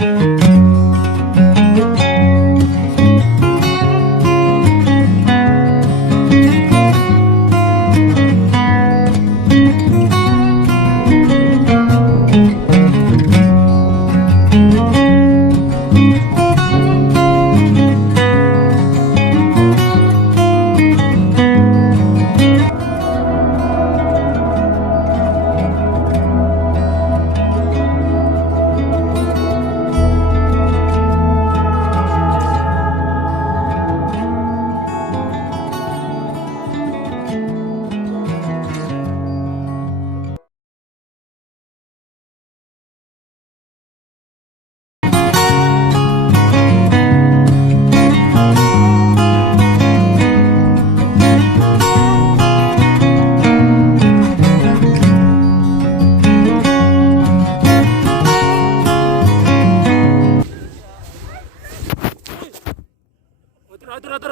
इधर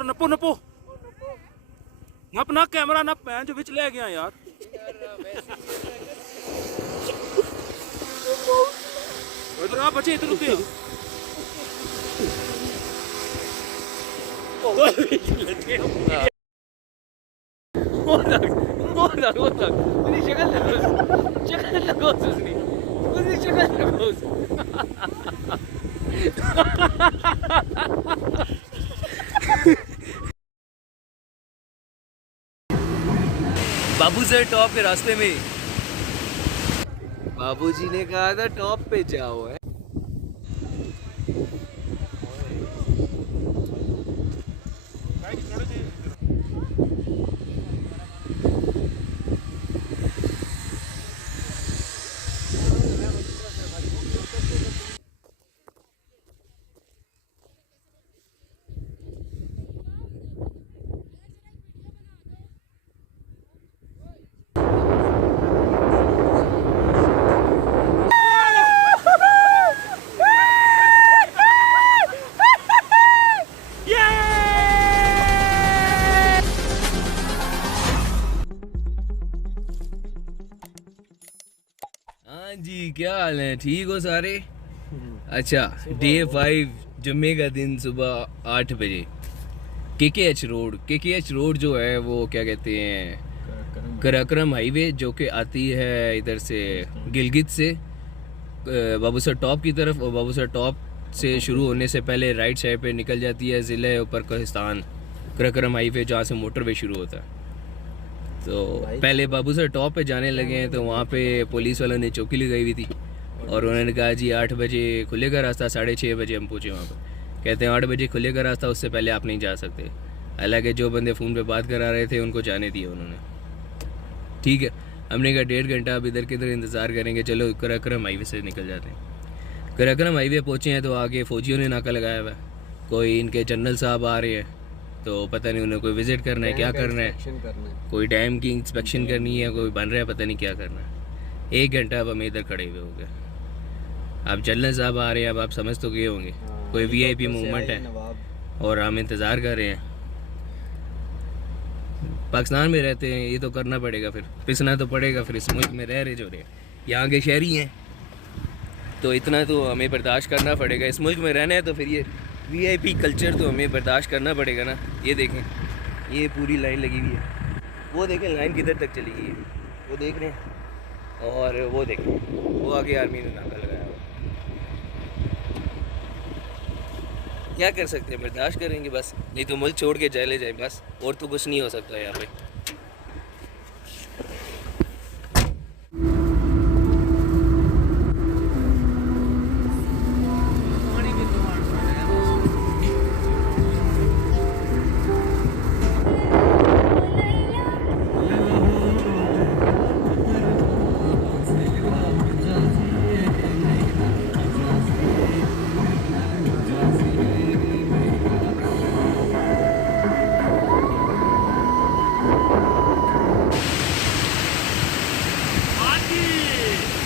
नपो नपो नप ना कैमरा नप मैं जो बिच ले गया यार इधर आ बच्चे इधर रुके तेरी शक्ल लगो उसकी शक्ल लगो बाबू सर टॉप के रास्ते में बाबूजी ने कहा था टॉप पे जाओ है। हाँ जी, क्या हाल है? ठीक हो सारे? अच्छा, डे 5 जुम्मे का दिन सुबह 8 बजे KKH रोड जो है वो क्या कहते हैं कराक्रम हाईवे जो कि आती है इधर से गिलगित से बाबूसर टॉप की तरफ और बाबूसर टॉप से शुरू होने से पहले राइट साइड पे निकल जाती है ज़िले ऊपर पाकिस्तान कराक्रम हाईवे जहाँ से मोटरवे शुरू होता है। तो पहले बाबूसर टॉप पे जाने लगे हैं तो वहाँ पे पुलिस वालों ने चौकी लगाई हुई थी और उन्होंने कहा जी 8 बजे खुलेगा रास्ता। 6:30 बजे हम पहुँचे वहाँ पे। कहते हैं 8 बजे खुलेगा रास्ता, उससे पहले आप नहीं जा सकते। हालांकि जो बंदे फ़ोन पे बात करा रहे थे उनको जाने दिया उन्होंने। ठीक है, हमने कहा 1.5 घंटा अब इधर किधर इंतज़ार करेंगे, चलो कराक्रम हाईवे से निकल जाते हैं। कराक्रम हाईवे पहुँचे हैं तो आगे फ़ौजियों ने नाका लगाया हुआ है। कोई इनके जनरल साहब आ रहे हैं तो पता नहीं उन्हें कोई विज़िट करना है, क्या करना है, कोई डैम की इंस्पेक्शन करनी है, कोई बन रहा है, पता नहीं क्या करना है। 1 घंटा अब हम इधर खड़े हुए हो गए। अब जनरल साहब आ रहे हैं, अब आप समझ तो गए होंगे कोई VIP मूवमेंट है और हम इंतज़ार कर रहे हैं। पाकिस्तान में रहते हैं, ये तो करना पड़ेगा, फिर पिसना तो पड़ेगा, फिर इस मुल्क में रह रहे जो रहे यहाँ के शहरी हैं तो इतना तो हमें बर्दाश्त करना पड़ेगा। इस मुल्क में रहना है तो फिर ये VIP कल्चर तो हमें बर्दाश्त करना पड़ेगा ना। ये देखें, ये पूरी लाइन लगी हुई है, वो देखें लाइन किधर तक चली गई है, वो देख रहे हैं, और वो देखें वो आगे आर्मी ने नाका लगाया हुआ। क्या कर सकते हैं, बर्दाश्त करेंगे बस, नहीं तो मुल्क छोड़ के चले जाए बस, और तो कुछ नहीं हो सकता यहाँ पे।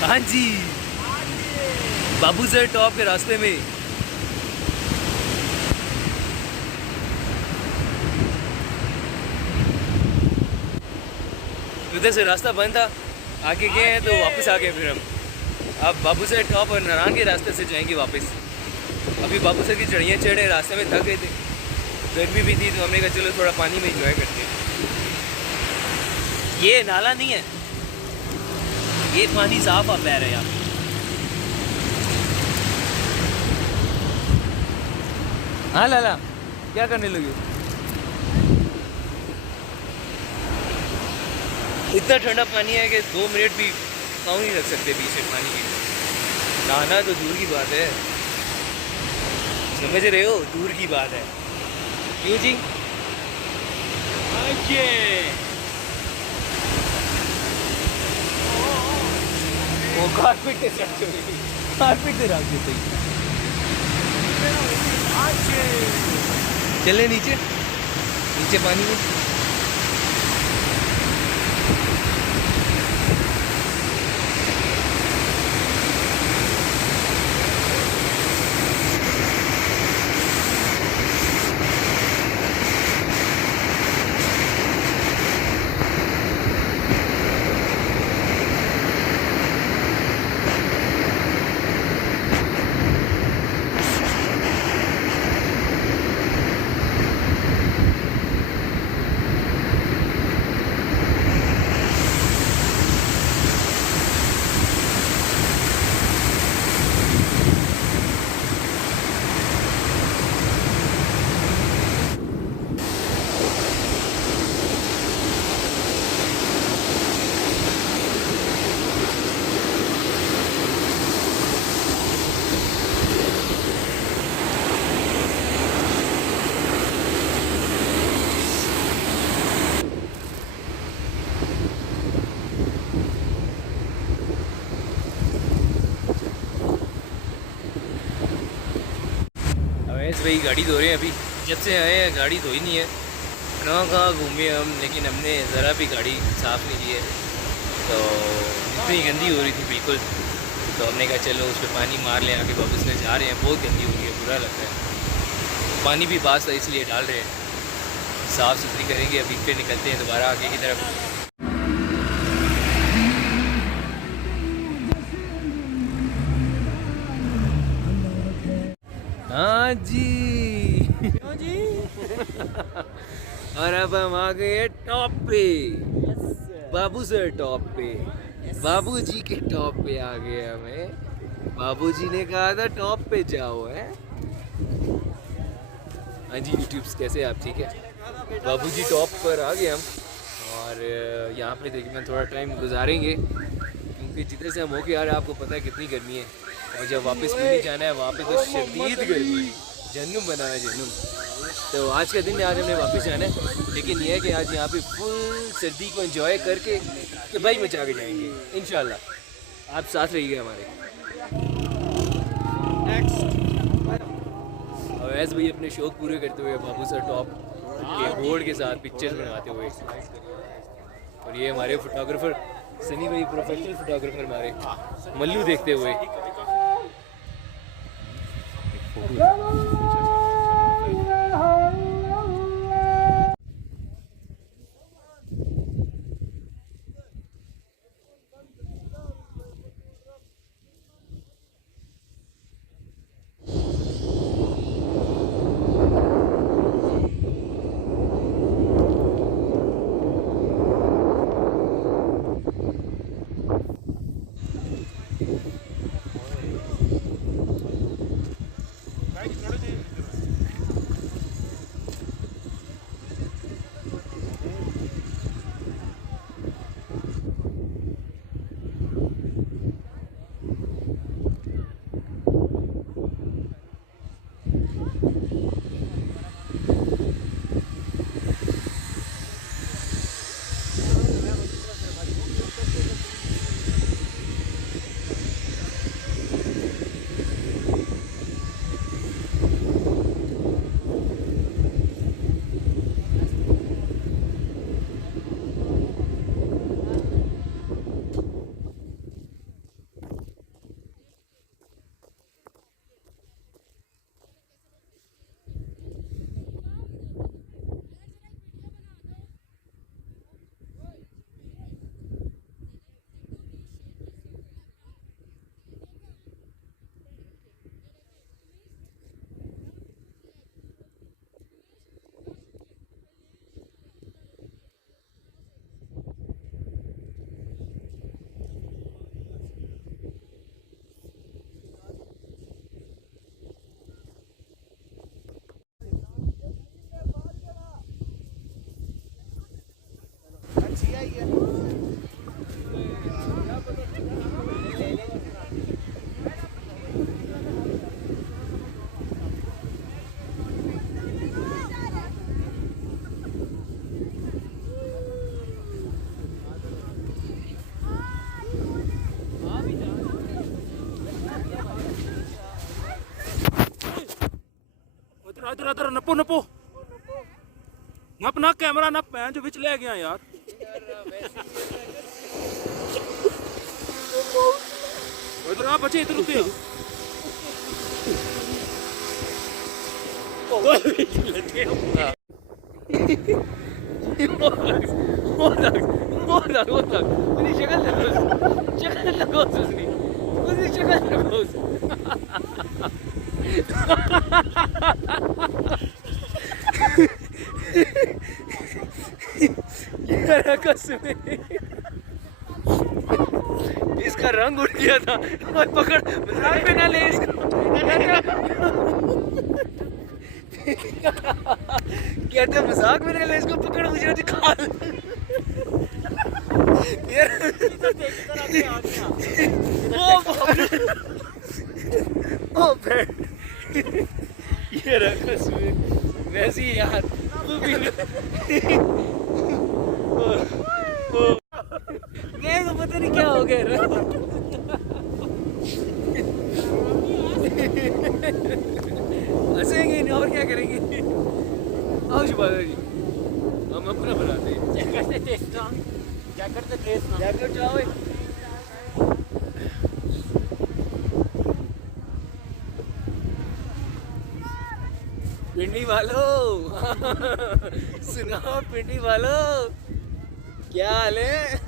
हाँ जी, बाबूसर टॉप के रास्ते में उधर से रास्ता बंद था, आगे गए हैं तो वापस आ गए। फिर हम अब बाबूसर टॉप और नारायण के रास्ते से जाएंगे वापस। अभी बाबूसर की चढ़ियाँ चढ़े, रास्ते में थक गए थे, गर्मी भी थी, तो हमने कहा चलो थोड़ा पानी में इंजॉय करते हैं। ये नाला नहीं है, ये पानी साफ आ बह रहा है यहाँ पे। हाँ लाला क्या करने लगे? इतना ठंडा पानी है कि 2 मिनट भी पाँव नहीं रख सकते बीच में पानी के। नहाना तो दूर की बात है, समझ रहे हो, दूर की बात है। क्यों जी? वो कारपेट के साथ चोरी, कारपेट से रख देते चले नीचे, नीचे पानी में। भाई गाड़ी धो रहे हैं, अभी जब से आए हैं गाड़ी धोई नहीं है, कहाँ घूमे हम, लेकिन हमने ज़रा भी गाड़ी साफ़ नहीं की है। तो इतनी गंदी हो रही थी बिल्कुल, तो हमने कहा चलो उस पर पानी मार लें, आगे वापस में जा रहे हैं। बहुत गंदी हो रही है, बुरा लगता है। पानी भी पास था इसलिए डाल रहे हैं, साफ़ सुथरी करेंगे। अभी फिर निकलते हैं दोबारा आगे की तरफ। हाँ जी क्यों जी और अब हम आ गए टॉप पे, बाबूसर टॉप पे। बाबूजी के टॉप पे आ गए हमें। बाबूजी ने कहा था टॉप पे जाओ, है। हाँ जी यूट्यूब्स कैसे आप, ठीक है। बाबूजी टॉप पर आ गए हम, और यहाँ पे देखिए मैं थोड़ा टाइम गुजारेंगे, क्योंकि जिधर से हम होके आ रहे हैं आपको पता है कितनी गर्मी है, और जब वापस भी नहीं जाना है वहाँ पे तो शदीद गर्मी, जहन्नुम बना है, जहन्नुम। तो आज का दिन आज हमने वापस जाना है, लेकिन यह है कि आज यहाँ पे फुल सर्दी को एंजॉय करके कि भाई मचा के जाएंगे इंशाल्लाह। आप साथ रहिएगा हमारे। और ऐसे भाई अपने शौक पूरे करते हुए बाबूसर टॉप के बोर्ड के साथ पिक्चर्स बनाते हुए, और ये हमारे फोटोग्राफर सनी भाई, प्रोफेशनल फोटोग्राफर हमारे, मल्लू देखते हुए। इधर इधर नपो नपो नप ना कैमरा नप मैं जो बिच ले गया यार इधर आ बच्चे इधर उठे इसका रंग उड़ गया था और पकड़ मजाक में ना ले इसको कहते मजाक में ना ले इसको पकड़ मुझे दिखा ओ ये रखा वैसी यार मैं तो पता नहीं क्या हो गया हंसेंगे नहीं और क्या करेंगे आओ शुभादा जी हम अपना बनाते हैं जैकेट जाओ पिंडी वालों सुनाओ पिंडी वालों क्या हाल है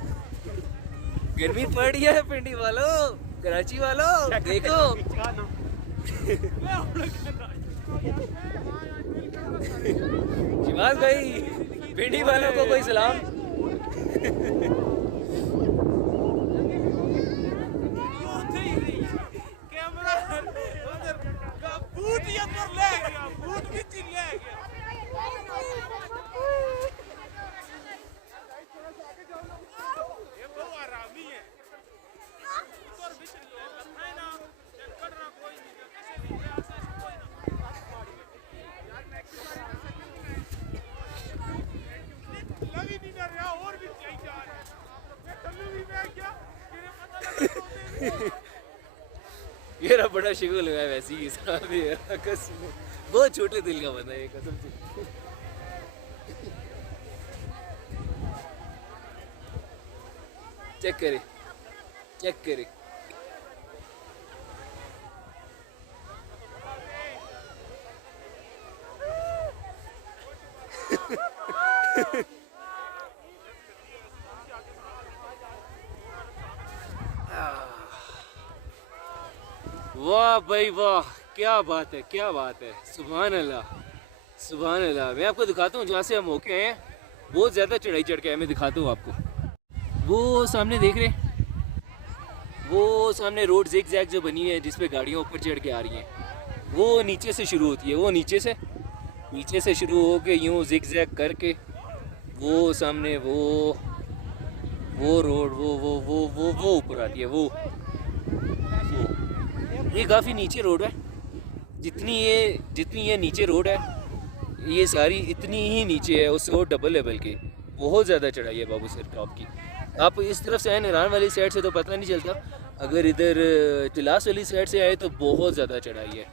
गर्मी पड़ गया है पिंडी वालों कराची वालों देखो शिवाज भाई पिंडी वालों को कोई सलाम ये रहा बड़ा शिकल लगा है वैसे ही बहुत छोटे दिल का बंदा है कसम से चेक करे वाह भाई वाह क्या बात है सुभान अल्लाह मैं आपको दिखाता हूँ जहाँ से हम होके आए हैं बहुत ज़्यादा चढ़ाई चढ़ के आए मैं दिखाता हूँ आपको वो सामने देख रहे वो सामने रोड जिग जैग जो बनी है जिस पे गाड़ियाँ ऊपर चढ़ के आ रही हैं वो नीचे से शुरू होती है वो नीचे से शुरू हो के यूँ जिग जैग करके वो सामने वो रोड वो ऊपर आती है वो ये काफ़ी नीचे रोड है जितनी ये नीचे रोड है ये सारी इतनी ही नीचे है उससे वो डबल लेवल की बहुत ज़्यादा चढ़ाई है बाबू सर टॉप की आप इस तरफ से आए नारायण वाली साइड से तो पता नहीं चलता अगर इधर टिलास वाली साइड से आए तो बहुत ज़्यादा चढ़ाई है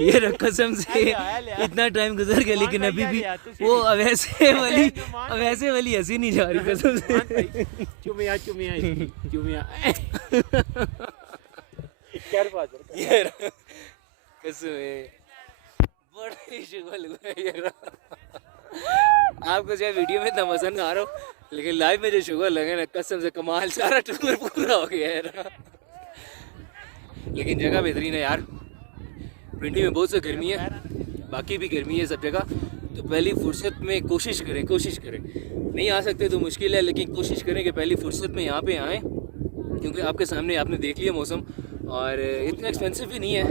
ये कसम से इतना टाइम गुजर गया लेकिन अभी भी वो वैसे वाली हंसी नहीं जा रही कसम से। चुमिया क्या बात है यार कसम है बड़ी शुगर यार। आपको चाहे वीडियो में इतना मजा आ रहा हो लेकिन लाइव में जो शुगर लगे ना कसम से कमाल, सारा टूर पूरा हो गया यार। लेकिन जगह बेहतरीन है यार। पिंडी में बहुत सी गर्मी है, बाकी भी गर्मी है सब जगह। तो पहली फुर्सत में कोशिश करें। नहीं आ सकते तो मुश्किल है लेकिन कोशिश करें कि पहली फुर्सत में यहाँ पे आएँ, क्योंकि आपके सामने आपने देख लिया मौसम और इतना एक्सपेंसिव भी नहीं है,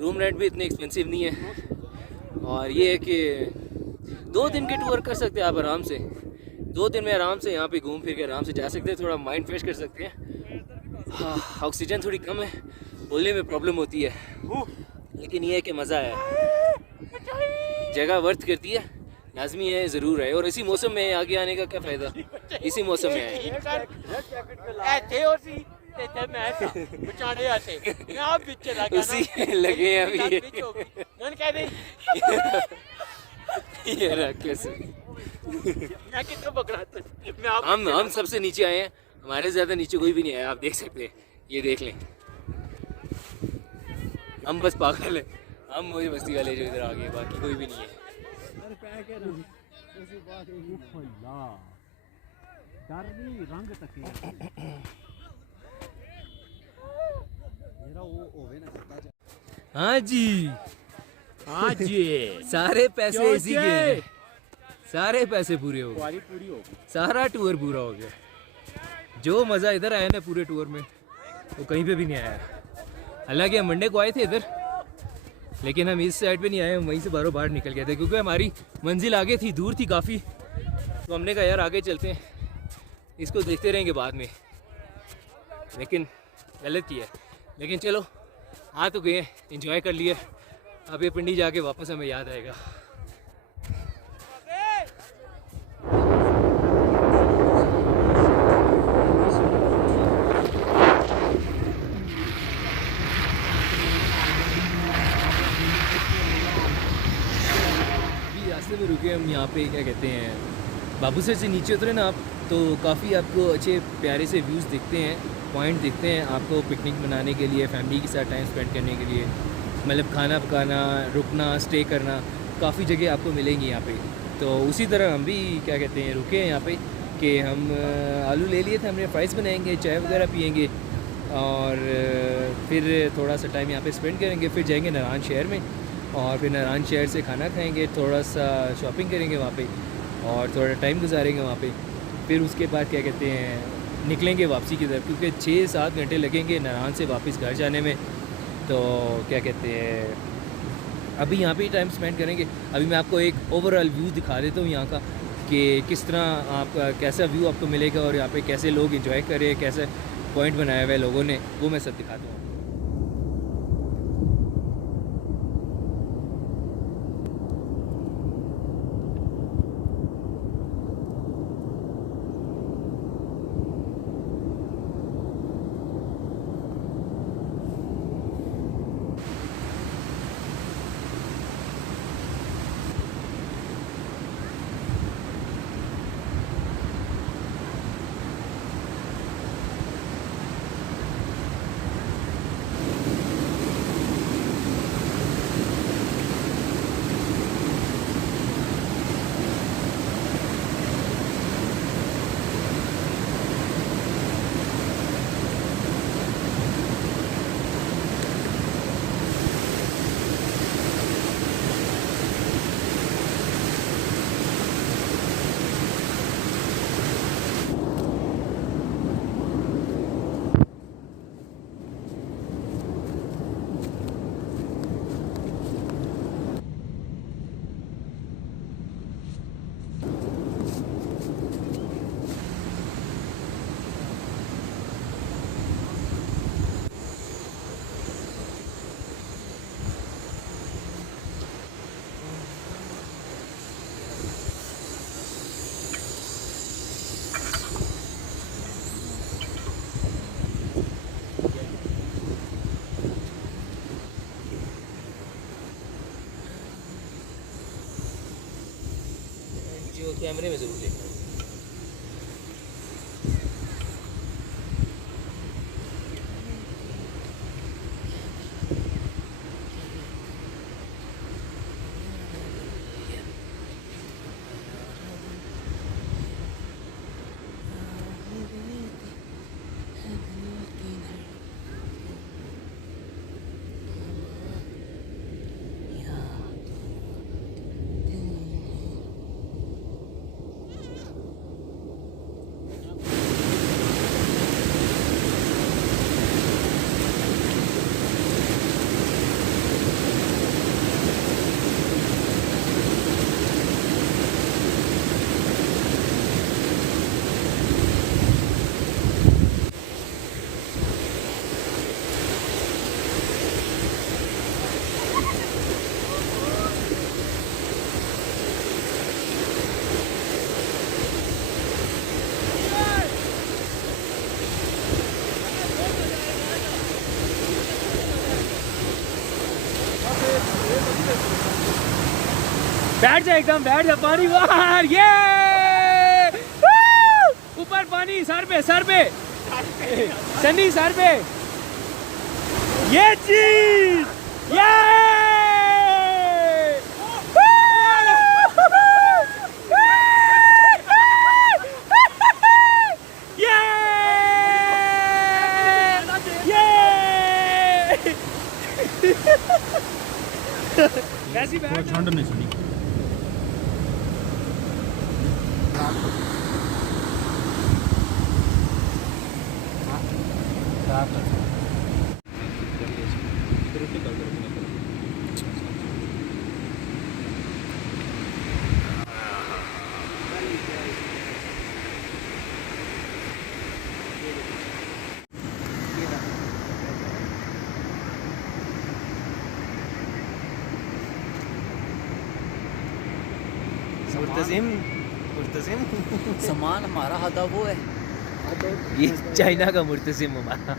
रूम रेंट भी इतने एक्सपेंसिव नहीं है। और ये है कि 2 दिन के टूर कर सकते हैं आप आराम से। 2 दिन में आराम से यहाँ पे घूम फिर के आराम से जा सकते हैं, थोड़ा माइंड फ्रेश कर सकते हैं। हाँ, ऑक्सीजन थोड़ी कम है, बोलने में प्रॉब्लम होती है, लेकिन ये है कि मज़ा है। जगह वर्थ करती है, लाजमी है, ज़रूर है। और इसी मौसम में आगे आने का क्या फ़ायदा, इसी मौसम में आए। उसी लगे हैं अभी हम सबसे नीचे आए हैं, हमारे ज़्यादा नीचे कोई भी नहीं आया, आप देख सकते हैं, ये देख लें। हम बस पागल हैं, हम मुझे बस्ती वाले जो इधर आ गए, बाकी कोई भी नहीं है। हाँ जी सारे पैसे इसी के, सारे पैसे पूरे हो गए, सारा टूर पूरा हो गया। जो मज़ा इधर आया ना पूरे टूर में वो कहीं पे भी नहीं आया। हालांकि हम मंडे को आए थे इधर, लेकिन हम इस साइड पे नहीं आए, हम वहीं से बाहर निकल गए थे क्योंकि हमारी मंजिल आगे थी, दूर थी काफ़ी। तो हमने कहा यार आगे चलते हैं, इसको देखते रहेंगे बाद में, लेकिन गलत किया। लेकिन चलो आ तो गए, एंजॉय कर लिए। अब ये पिंडी जाके वापस हमें याद आएगा। रास्ते में रुके हम यहाँ पे, क्या कहते हैं, बाबूसर से नीचे उतरे ना आप तो काफ़ी आपको अच्छे प्यारे से व्यूज़ दिखते हैं, पॉइंट दिखते हैं आपको पिकनिक मनाने के लिए, फैमिली के साथ टाइम स्पेंड करने के लिए, मतलब खाना पकाना, रुकना, स्टे करना, काफ़ी जगह आपको मिलेंगी यहाँ पे। तो उसी तरह हम भी क्या कहते हैं रुके हैं यहाँ पे कि हम आलू ले लिए थे, हमने फ्राइज़ बनाएंगे, चाय वगैरह पियेंगे और फिर थोड़ा सा टाइम यहाँ पे स्पेंड करेंगे। फिर जाएंगे नारायण शहर में और फिर नारायण शहर से खाना खाएंगे, थोड़ा सा शॉपिंग करेंगे वहाँ पे और थोड़ा टाइम गुजारेंगे वहाँ पे। फिर उसके बाद क्या कहते हैं निकलेंगे वापसी की तरफ, क्योंकि 6-7 घंटे लगेंगे नारायण से वापस घर जाने में। तो क्या कहते हैं अभी यहाँ पे ही टाइम स्पेंड करेंगे। अभी मैं आपको एक ओवरऑल व्यू दिखा देता हूँ यहाँ का कि किस तरह आपका कैसा व्यू आपको मिलेगा और यहाँ पे कैसे लोग एंजॉय करें, कैसे पॉइंट बनाए हुए लोगों ने, वो मैं सब दिखाता हूँ। कैमरे में ज़रूर देखना। बैठ जा एकदम, बैठ जा, पानी बाहर, ये ऊपर पानी, सर पे सनी, सर पे, ये चीज, ये कैसी बैठ ठंड नहीं सुनी। मुर्तसिम सामान हमारा आधा वो है, ये चाइना का मुर्तसिम हमारा।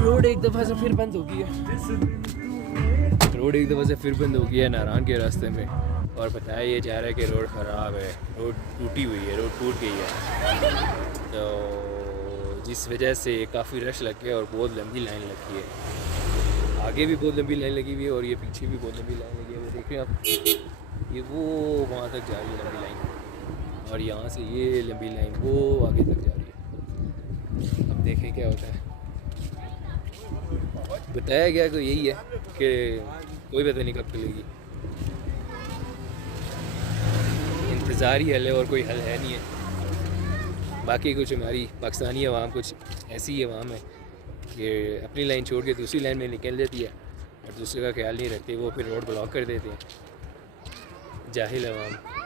रोड एक दफ़ा से फिर बंद हो गई है, नारायण के रास्ते में, और बताया ये जा रहा है कि रोड ख़राब है, रोड टूटी हुई है, रोड टूट गई है, तो जिस वजह से काफ़ी रश लग गया और बहुत लंबी लाइन लगी है। आगे भी बहुत लंबी लाइन लगी हुई है और ये पीछे भी बहुत लंबी लाइन लगी है। वो देख रहे हैं आप, ये वो वहाँ तक जा रही है लंबी लाइन। और यहाँ से ये लंबी लाइन वो आगे तक जा रही है। अब देखें क्या होता है। बताया गया तो यही है कि कोई पता नहीं कब चलेगी, इंतज़ार ही हल है और कोई हल है नहीं है। बाकी कुछ हमारी पाकिस्तानी अवाम कुछ ऐसी अवाम है कि अपनी लाइन छोड़ के दूसरी लाइन में निकल जाती है और दूसरे का ख्याल नहीं रखते, वो फिर रोड ब्लॉक कर देते हैं। जाहिल अवाम।